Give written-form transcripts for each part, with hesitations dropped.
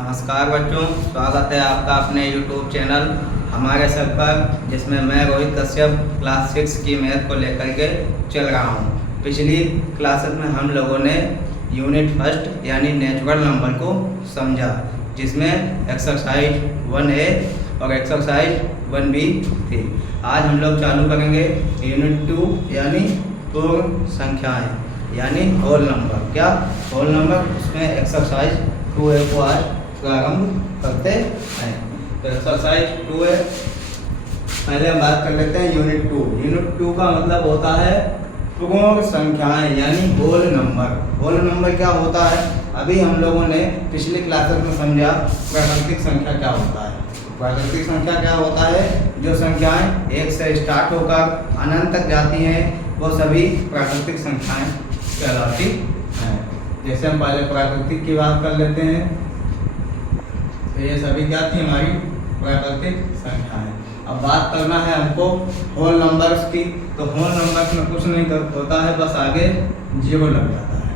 नमस्कार बच्चों, स्वागत है आपका अपने YouTube चैनल हमारे सर पर, जिसमें मैं रोहित कश्यप क्लास 6 की मैथ को लेकर के चल रहा हूँ। पिछली क्लासेस में हम लोगों ने यूनिट फर्स्ट यानी नेचुरल नंबर को समझा, जिसमें एक्सरसाइज 1A और एक्सरसाइज 1B थी। आज हम लोग चालू करेंगे यूनिट 2 यानी पूर्ण संख्याएँ यानी होल नंबर। क्या होल नंबर? उसमें एक्सरसाइज 2A को आज प्रारंभ करते हैं। तो एक्सरसाइज 2A पहले हम बात कर लेते हैं यूनिट 2। यूनिट 2 का मतलब होता है पूर्ण संख्याएं यानी होल नंबर। होल नंबर क्या होता है? अभी हम लोगों ने पिछली क्लासेस में समझा प्राकृतिक संख्या क्या होता है। प्राकृतिक संख्या क्या होता है? जो संख्याएं 1 से स्टार्ट होकर अनंत तक जाती हैं वो सभी प्राकृतिक संख्याएं कहलाती हैं। जैसे हम पहले प्राकृतिक की बात कर लेते हैं, तो ये सभी क्या थी? हमारी प्राकृतिक संख्याएं। अब बात करना है हमको होल नंबर्स की। तो होल नंबर्स में कुछ नहीं होता है, बस आगे जीरो लग जाता है।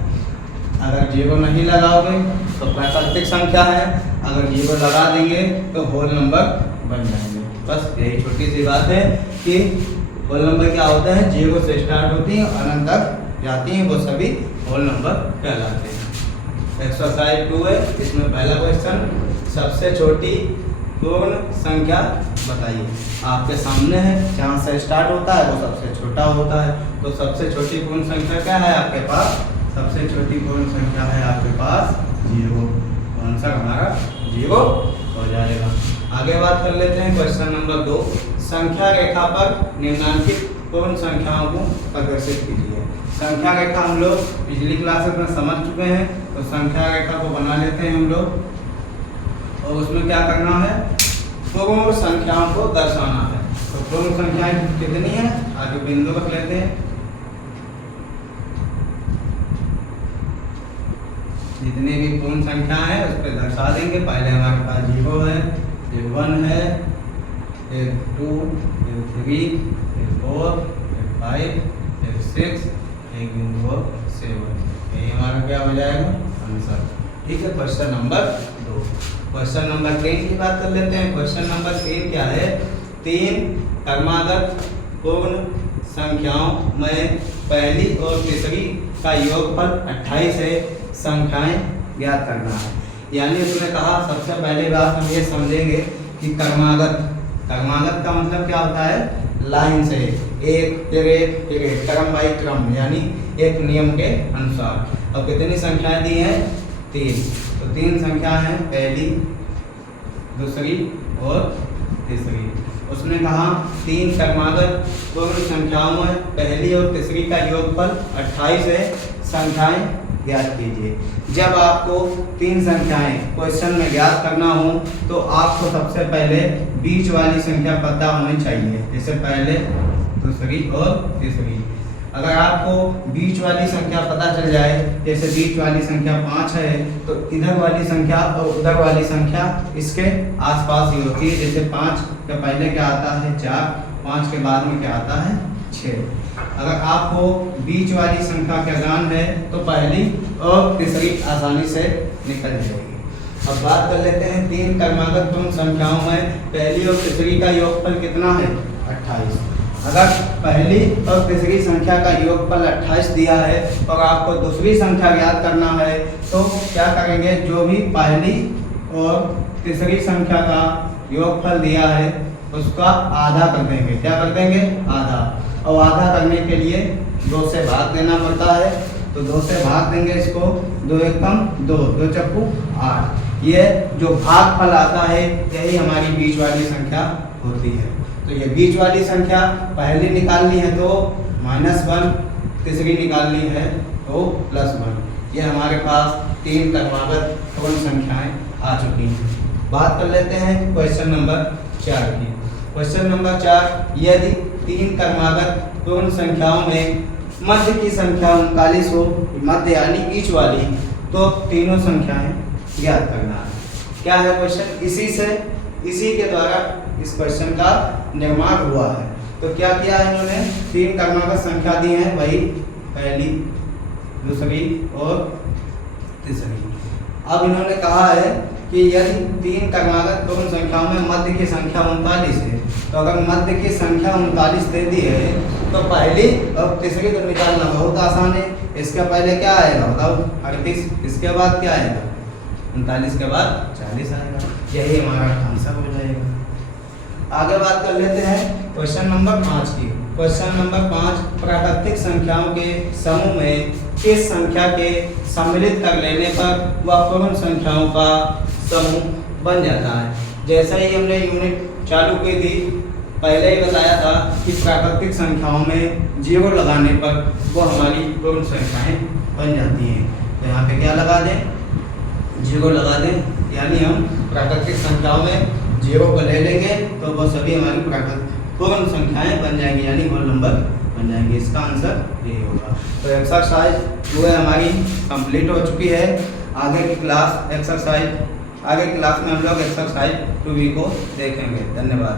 अगर जीरो नहीं लगाओगे तो प्राकृतिक संख्या है, अगर जीरो लगा देंगे तो होल नंबर बन जाएंगे। बस यही छोटी सी बात है कि होल नंबर क्या होता है? जीरो से स्टार्ट होती है, अनंत तक जाती हैं, वो सभी होल नंबर कहलाते हैं। एक्सरसाइज 2 है, इसमें पहला क्वेश्चन, सबसे छोटी पूर्ण संख्या बताइए। आपके सामने है, जहाँ से स्टार्ट होता है वो सबसे छोटा होता है। तो सबसे छोटी पूर्ण संख्या क्या है आपके पास? सबसे छोटी पूर्ण संख्या है आपके पास जीरो। आंसर हमारा जीरो हो जाएगा। आगे बात कर लेते हैं क्वेश्चन नंबर 2। संख्या रेखा पर निम्नलिखित पूर्ण संख्याओं को प्रदर्शित कीजिए। संख्या रेखा हम लोग पिछली क्लासेस में समझ चुके हैं, तो संख्या रेखा को बना लेते हैं हम लोग। और उसमें क्या करना है? पूर्ण संख्याओं को दर्शाना है। तो पूर्ण संख्याएं कितनी है? आगे बिंदु रख लेते हैं। जितनी भी पूर्ण संख्या है उस पर दर्शा देंगे। पहले हमारे पास जीरो है, फिर 1 है, फिर 2, फिर 3, फिर 4, फिर 5, फिर 6, एक बिंदु 7। यही हमारा क्या हो जाएगा? आंसर। ठीक है। Question number 2। क्वेश्चन नंबर 3 की बात कर लेते हैं। क्वेश्चन नंबर 3 क्या है? 3 क्रमागत पूर्ण संख्याओं में पहली और तीसरी का योगफल 28 है। संख्याएं ज्ञात करना है। यानी उसने कहा सबसे पहले बात हम ये समझेंगे कि क्रमागत का मतलब क्या होता है? लाइन से एक फिर एक फिर एक, क्रम बाई क्रम, यानी एक नियम के अनुसार। अब कितनी संख्याएं दी हैं? 3। तो 3 संख्या हैं, पहली, दूसरी और तीसरी। उसने कहा 3 क्रमागत पूर्ण संख्याओं में पहली और तीसरी का योगफल 28 है। संख्याएं ज्ञात कीजिए। जब आपको 3 संख्याएं क्वेश्चन में ज्ञात करना हो तो आपको सबसे पहले बीच वाली संख्या पता होनी चाहिए। जैसे पहले, दूसरी और तीसरी। अगर आपको बीच वाली संख्या पता चल जाए, जैसे बीच वाली संख्या 5 है, तो इधर वाली संख्या और उधर वाली संख्या इसके आसपास ही होती है। जैसे 5 के पहले क्या आता है? 4, 5 के बाद में क्या आता है? 6। अगर आपको बीच वाली संख्या का ज्ञान है तो पहली और तीसरी आसानी से निकल जाएगी। अब बात कर लेते हैं 3 क्रमागत पूर्ण संख्याओं में पहली और तीसरी का योगफल कितना है? 28। अगर पहली और तीसरी संख्या का योगफल 28 दिया है और आपको दूसरी संख्या ज्ञात करना है, तो क्या करेंगे? जो भी पहली और तीसरी संख्या का योगफल दिया है उसका आधा कर देंगे। क्या कर देंगे? आधा। और आधा करने के लिए 2 से भाग देना पड़ता है। तो 2 से भाग देंगे इसको। 2 एकम 2, 2 चक्कू 8। ये जो भागफल आता है यही हमारी बीच वाली संख्या होती है। तो ये बीच वाली संख्या पहली निकालनी है तो -1, तीसरी निकालनी है तो +1। ये हमारे पास 3 क्रमागत पूर्ण संख्याएं आ चुकी हैं। बात कर लेते हैं क्वेश्चन नंबर 4 की। क्वेश्चन नंबर 4, यदि 3 क्रमागत पूर्ण संख्याओं में मध्य की संख्या 39 हो, मध्य यानी बीच वाली, तो तीनों संख्याएं ज्ञात करना है। क्या है क्वेश्चन? इसी के द्वारा इस क्वेश्चन का निर्माण हुआ है। तो क्या किया है इन्होंने? 3 क्रमागत संख्या दी है, वही पहली, दूसरी और तीसरी। अब इन्होंने कहा है कि यदि 3 क्रमागत पूर्ण संख्याओं में मध्य की संख्या 39 है, तो अगर मध्य की संख्या 39 दे दी है तो पहली और तीसरी को निकालना बहुत आसान है। इसके पहले क्या आएगा बताओ? 38। इसके बाद क्या आएगा? 39 के बाद 40 आएगा। यही हमारा आंसर हो जाएगा। आगे बात कर लेते हैं क्वेश्चन नंबर 5 की। क्वेश्चन नंबर 5, प्राकृतिक संख्याओं के समूह में किस संख्या के सम्मिलित कर लेने पर वह पूर्ण संख्याओं का समूह बन जाता है? जैसा ही हमने यूनिट चालू की थी, पहले ही बताया था कि प्राकृतिक संख्याओं में 0 लगाने पर वो हमारी पूर्ण संख्याएं बन जाती हैं। तो यहाँ पे क्या लगा दें? 0 लगा दें, यानी हम प्राकृतिक संख्याओं में 0 को ले लेंगे तो वो सभी हमारी पूर्ण संख्याएं बन जाएंगी, यानी होल नंबर बन जाएंगे। इसका आंसर यही होगा। तो एक्सरसाइज 2 हमारी कंप्लीट हो चुकी है। आगे की क्लास में हम लोग एक्सरसाइज 2B को देखेंगे। धन्यवाद।